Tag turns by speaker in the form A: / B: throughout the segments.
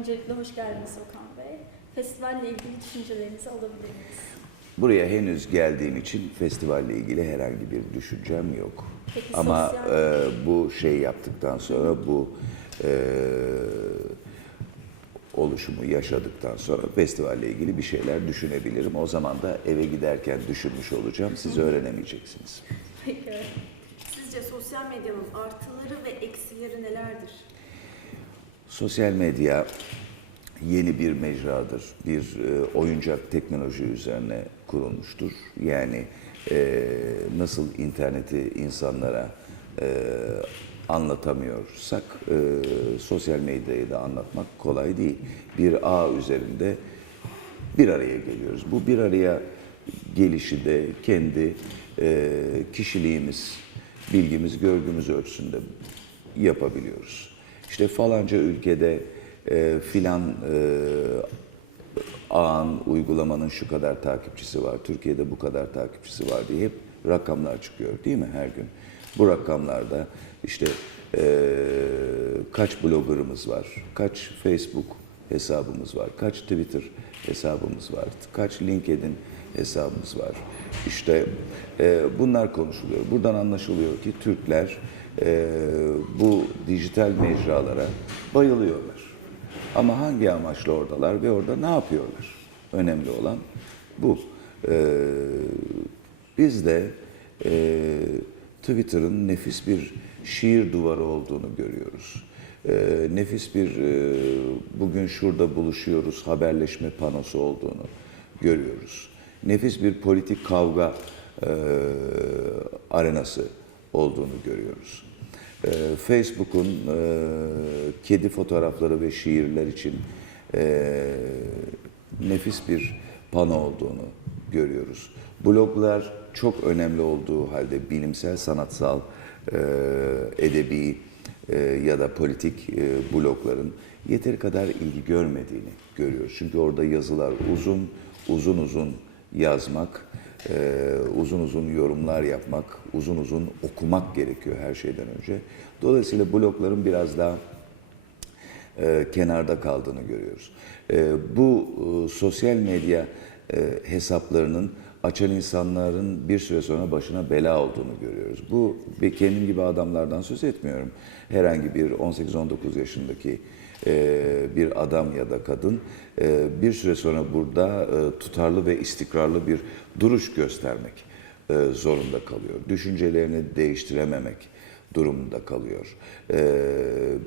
A: Öncelikle hoş geldiniz Okan Bey. Festivalle ilgili düşüncelerinizi alabilir miyiz?
B: Buraya henüz geldiğim için festivalle ilgili herhangi bir düşüncem yok.
A: Peki
B: Ama
A: sosyal-
B: e, bu şey yaptıktan sonra bu e, oluşumu yaşadıktan sonra festivalle ilgili bir şeyler düşünebilirim. O zaman da eve giderken düşünmüş olacağım. Siz öğrenemeyeceksiniz.
A: Peki.
C: Sizce sosyal medyanın artıları ve eksileri nelerdir?
B: Sosyal medya yeni bir mecradır. Bir e, oyuncak teknoloji üzerine kurulmuştur. Yani e, nasıl interneti insanlara e, anlatamıyorsak e, sosyal medyayı da anlatmak kolay değil. Bir ağ üzerinde bir araya geliyoruz. Bu bir araya gelişi de kendi e, kişiliğimiz, bilgimiz, görgümüz ölçüsünde yapabiliyoruz. İşte falanca ülkede e, filan e, ağın, uygulamanın şu kadar takipçisi var, Türkiye'de bu kadar takipçisi var diye hep rakamlar çıkıyor değil mi her gün? Bu rakamlarda işte e, kaç bloggerımız var, kaç Facebook hesabımız var, kaç Twitter hesabımız var, kaç LinkedIn hesabımız var. İşte e, bunlar konuşuluyor. Buradan anlaşılıyor ki Türkler e, bu dijital mecralara bayılıyorlar. Ama hangi amaçla oradalar ve orada ne yapıyorlar? Önemli olan bu. Ee, biz de e, Twitter'ın nefis bir şiir duvarı olduğunu görüyoruz. Ee, nefis bir e, bugün şurada buluşuyoruz haberleşme panosu olduğunu görüyoruz. Nefis bir politik kavga e, arenası olduğunu görüyoruz. Ee, Facebook'un e, kedi fotoğrafları ve şiirler için e, nefis bir pano olduğunu görüyoruz. Bloglar çok önemli olduğu halde bilimsel, sanatsal, e, edebi e, ya da politik e, blogların yeteri kadar ilgi görmediğini görüyoruz. Çünkü orada yazılar uzun, uzun uzun yazmak, e, uzun uzun yorumlar yapmak, uzun uzun okumak gerekiyor her şeyden önce. Dolayısıyla blogların biraz daha e, kenarda kaldığını görüyoruz. E, bu e, sosyal medya e, hesaplarının açan insanların bir süre sonra başına bela olduğunu görüyoruz. Bu bir kendim gibi adamlardan söz etmiyorum. Herhangi bir 18-19 yaşındaki bir adam ya da kadın e, bir süre sonra burada e, tutarlı ve istikrarlı bir duruş göstermek e, zorunda kalıyor. Düşüncelerini değiştirememek durumunda kalıyor.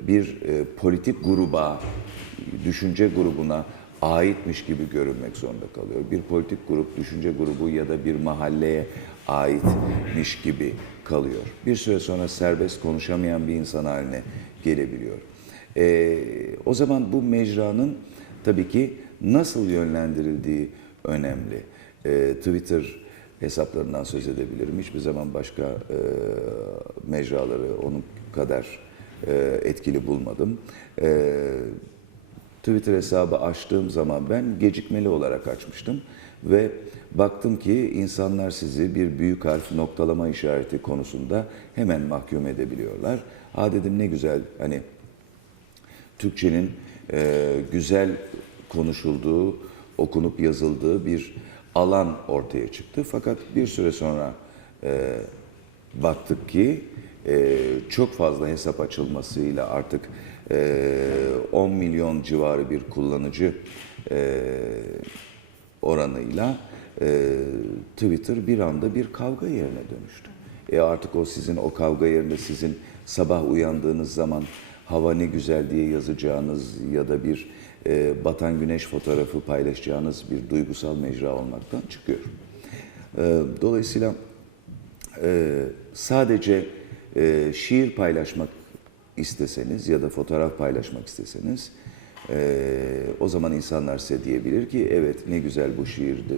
B: Bir e, politik gruba, düşünce grubuna aitmiş gibi görünmek zorunda kalıyor. Bir politik grup, düşünce grubu ya da bir mahalleye aitmiş gibi kalıyor. Bir süre sonra serbest konuşamayan bir insan haline gelebiliyor. Ee, o zaman bu mecranın tabii ki nasıl yönlendirildiği önemli. Ee, Twitter hesaplarından söz edebilirim. Hiçbir zaman başka e, mecraları onun kadar e, etkili bulmadım. E, Twitter hesabı açtığım zaman ben gecikmeli olarak açmıştım ve baktım ki insanlar sizi bir büyük harf noktalama işareti konusunda hemen mahkum edebiliyorlar. Ha dedim ne güzel hani Türkçenin e, güzel konuşulduğu, okunup yazıldığı bir alan ortaya çıktı. Fakat bir süre sonra e, baktık ki e, çok fazla hesap açılmasıyla artık e, 10 milyon civarı bir kullanıcı e, oranıyla e, Twitter bir anda bir kavga yerine dönüştü. E artık o sizin o kavga yerine sizin sabah uyandığınız zaman hava ne güzel diye yazacağınız ya da bir e, batan güneş fotoğrafı paylaşacağınız bir duygusal mecra olmaktan çıkıyor. E, dolayısıyla e, sadece e, şiir paylaşmak isteseniz ya da fotoğraf paylaşmak isteseniz e, o zaman insanlar size diyebilir ki evet ne güzel bu şiirdi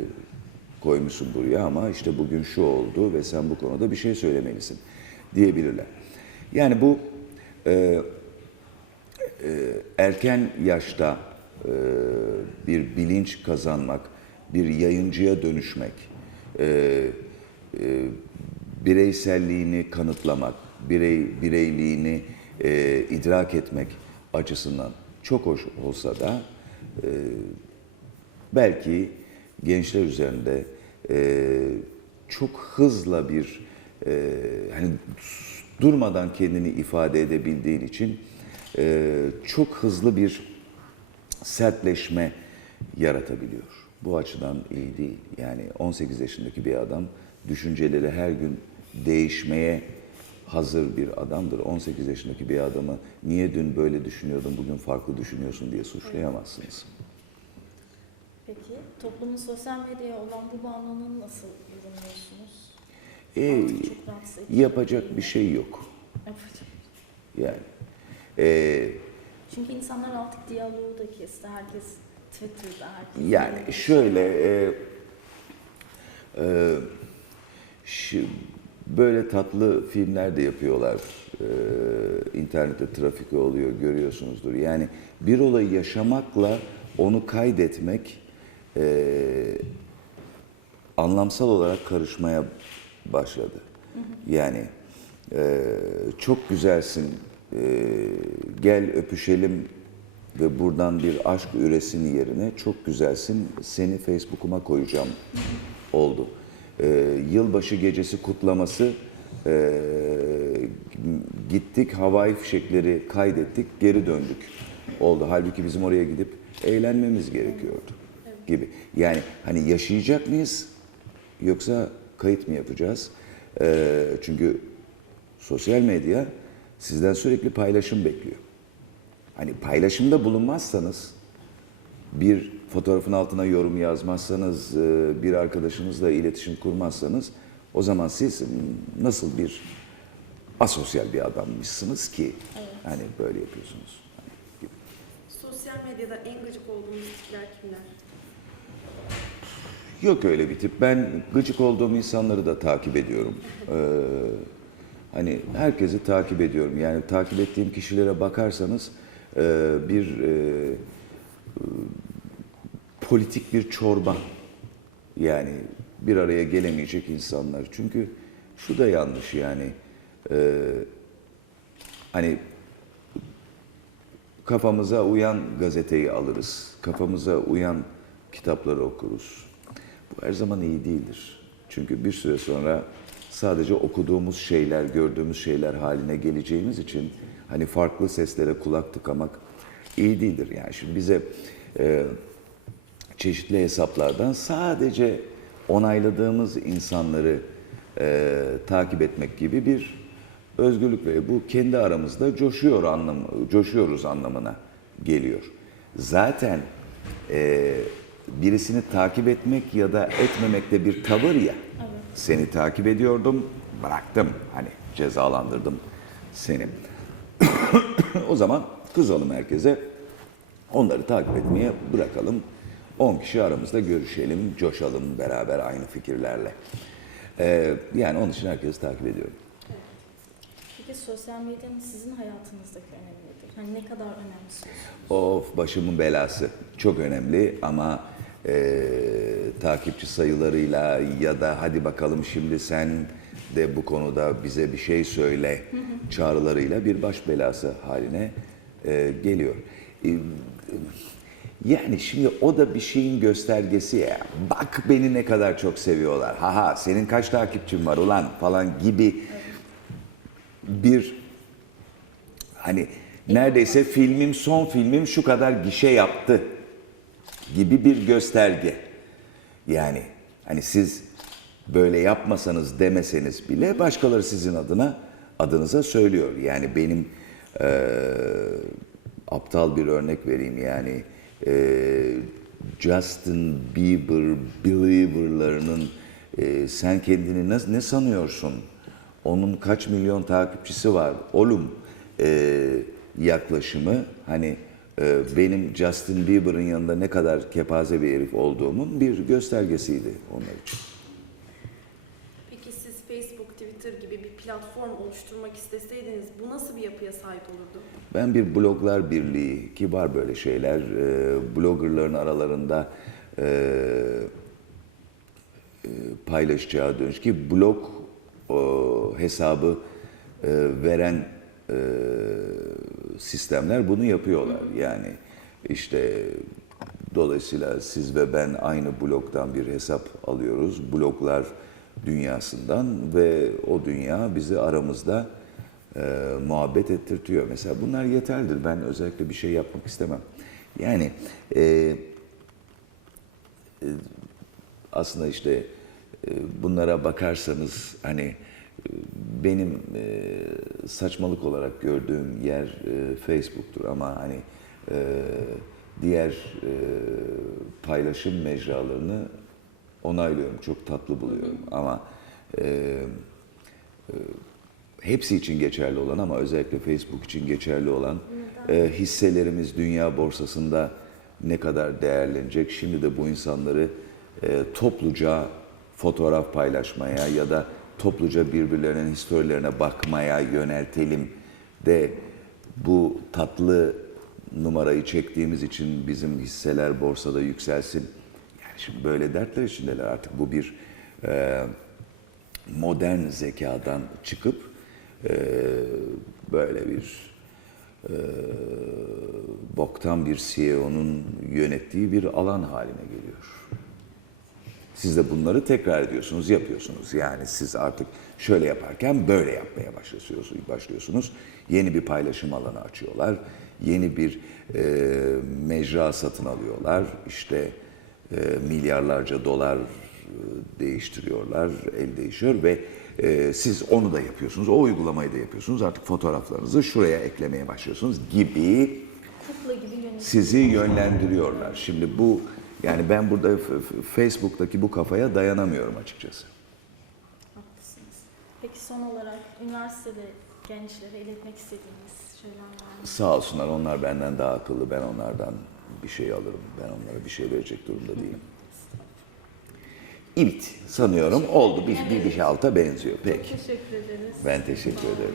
B: koymuşsun buraya ama işte bugün şu oldu ve sen bu konuda bir şey söylemelisin diyebilirler. Yani bu e, erken yaşta e, bir bilinç kazanmak, bir yayıncıya dönüşmek, e, e, bireyselliğini kanıtlamak, birey bireyliğini e, idrak etmek açısından çok hoş olsa da e, belki gençler üzerinde e, çok hızla bir e, hani durmadan kendini ifade edebildiğin için e, çok hızlı bir sertleşme yaratabiliyor. Bu açıdan iyi değil. Yani 18 yaşındaki bir adam düşünceleri her gün değişmeye hazır bir adamdır. 18 yaşındaki bir adamı niye dün böyle düşünüyordun, bugün farklı düşünüyorsun diye suçlayamazsınız.
A: Peki toplumun sosyal medyaya olan bu bağımlılığını nasıl yorumluyorsunuz?
B: E,
A: edici
B: yapacak bir şey yok.
A: Yapacak.
B: Yani e,
A: Çünkü insanlar artık diyaloğu da kesti. Herkes Twitter'da, herkes...
B: Yani şöyle e, e, şu, böyle tatlı filmler de yapıyorlar. E, internette trafik oluyor görüyorsunuzdur. Yani bir olayı yaşamakla onu kaydetmek e, anlamsal olarak karışmaya başladı. Yani e, çok güzelsin, e, gel öpüşelim ve buradan bir aşk üresin yerine çok güzelsin, seni Facebook'uma koyacağım oldu. E, yılbaşı gecesi kutlaması e, gittik havai fişekleri kaydettik, geri döndük oldu. Halbuki bizim oraya gidip eğlenmemiz gerekiyordu gibi. Yani hani yaşayacak mıyız yoksa kayıt mı yapacağız? E, çünkü sosyal medya sizden sürekli paylaşım bekliyor. Hani paylaşımda bulunmazsanız, bir fotoğrafın altına yorum yazmazsanız, e, bir arkadaşınızla iletişim kurmazsanız o zaman siz nasıl bir asosyal bir adammışsınız ki hani böyle yapıyorsunuz. Hani gibi.
C: Sosyal medyada en gıcık olduğunuz tipler kimler?
B: Yok öyle bir tip. Ben gıcık olduğum insanları da takip ediyorum. Ee, hani herkesi takip ediyorum. Yani takip ettiğim kişilere bakarsanız e, bir e, e, politik bir çorba. Yani bir araya gelemeyecek insanlar. Çünkü şu da yanlış yani. e, hani kafamıza uyan gazeteyi alırız. Kafamıza uyan kitapları okuruz. Bu her zaman iyi değildir. Çünkü bir süre sonra sadece okuduğumuz şeyler, gördüğümüz şeyler haline geleceğimiz için hani farklı seslere kulak tıkamak iyi değildir. Yani şimdi bize e, çeşitli hesaplardan sadece onayladığımız insanları e, takip etmek gibi bir özgürlük ve bu kendi aramızda coşuyor anlam coşuyoruz anlamına geliyor. Zaten e, birisini takip etmek ya da etmemekte bir tavır ya. Seni takip ediyordum, bıraktım. Hani cezalandırdım seni. o zaman kızalım herkese. Onları takip etmeye bırakalım. 10 kişi aramızda görüşelim, coşalım beraber aynı fikirlerle. Ee, yani onun için herkesi takip ediyorum.
A: Peki sosyal medyanın sizin hayatınızdaki önemi nedir? Hani ne kadar önemsiyorsunuz?
B: Of başımın belası. Çok önemli ama e, takipçi sayılarıyla ya da hadi bakalım şimdi sen de bu konuda bize bir şey söyle çağrılarıyla bir baş belası haline e, geliyor. E, yani şimdi o da bir şeyin göstergesi ya. Bak beni ne kadar çok seviyorlar. Haha senin kaç takipçin var ulan falan gibi bir hani neredeyse filmim son filmim şu kadar gişe yaptı gibi bir gösterge. Yani hani siz böyle yapmasanız demeseniz bile başkaları sizin adına adınıza söylüyor. Yani benim eee, aptal bir örnek vereyim yani eee, Justin Bieber believerlarının eee, sen kendini ne, ne sanıyorsun? Onun kaç milyon takipçisi var? Oğlum eee, yaklaşımı hani benim Justin Bieber'ın yanında ne kadar kepaze bir herif olduğumun bir göstergesiydi onlar için.
C: Peki siz Facebook, Twitter gibi bir platform oluşturmak isteseydiniz bu nasıl bir yapıya sahip olurdu?
B: Ben bir bloglar birliği ki var böyle şeyler. E, bloggerların aralarında e, e, paylaşacağı dönüş ki blog hesabı e, veren e, sistemler bunu yapıyorlar. Yani işte dolayısıyla siz ve ben aynı bloktan bir hesap alıyoruz. Bloklar dünyasından ve o dünya bizi aramızda e, muhabbet ettirtiyor. Mesela bunlar yeterlidir. Ben özellikle bir şey yapmak istemem. Yani e, e, aslında işte e, bunlara bakarsanız hani benim e, saçmalık olarak gördüğüm yer e, Facebook'tur. Ama hani e, diğer e, paylaşım mecralarını onaylıyorum, çok tatlı buluyorum. Ama e, e, hepsi için geçerli olan ama özellikle Facebook için geçerli olan e, hisselerimiz dünya borsasında ne kadar değerlenecek? Şimdi de bu insanları e, topluca fotoğraf paylaşmaya ya da topluca birbirlerinin historilerine bakmaya yöneltelim de bu tatlı numarayı çektiğimiz için bizim hisseler borsada yükselsin. Yani şimdi böyle dertler içindeler artık bu bir e, modern zekadan çıkıp e, böyle bir e, boktan bir CEO'nun yönettiği bir alan haline geliyor. Siz de bunları tekrar ediyorsunuz, yapıyorsunuz. Yani siz artık şöyle yaparken böyle yapmaya başlıyorsunuz. başlıyorsunuz. Yeni bir paylaşım alanı açıyorlar. Yeni bir e, mecra satın alıyorlar. İşte e, milyarlarca dolar e, değiştiriyorlar, el değişiyor ve e, siz onu da yapıyorsunuz. O uygulamayı da yapıyorsunuz. Artık fotoğraflarınızı şuraya eklemeye başlıyorsunuz gibi
A: gibi
B: sizi yönlendiriyorlar. Şimdi bu yani ben burada Facebook'taki bu kafaya dayanamıyorum açıkçası.
A: Haklısınız. Peki son olarak üniversitede gençlere iletmek istediğiniz şeyler var mı?
B: Sağ olsunlar onlar benden daha akıllı. Ben onlardan bir şey alırım. Ben onlara bir şey verecek durumda değilim. Evet sanıyorum oldu. Bir, bir, bir halta benziyor. Peki.
C: Teşekkür ederiz.
B: Ben teşekkür ederim.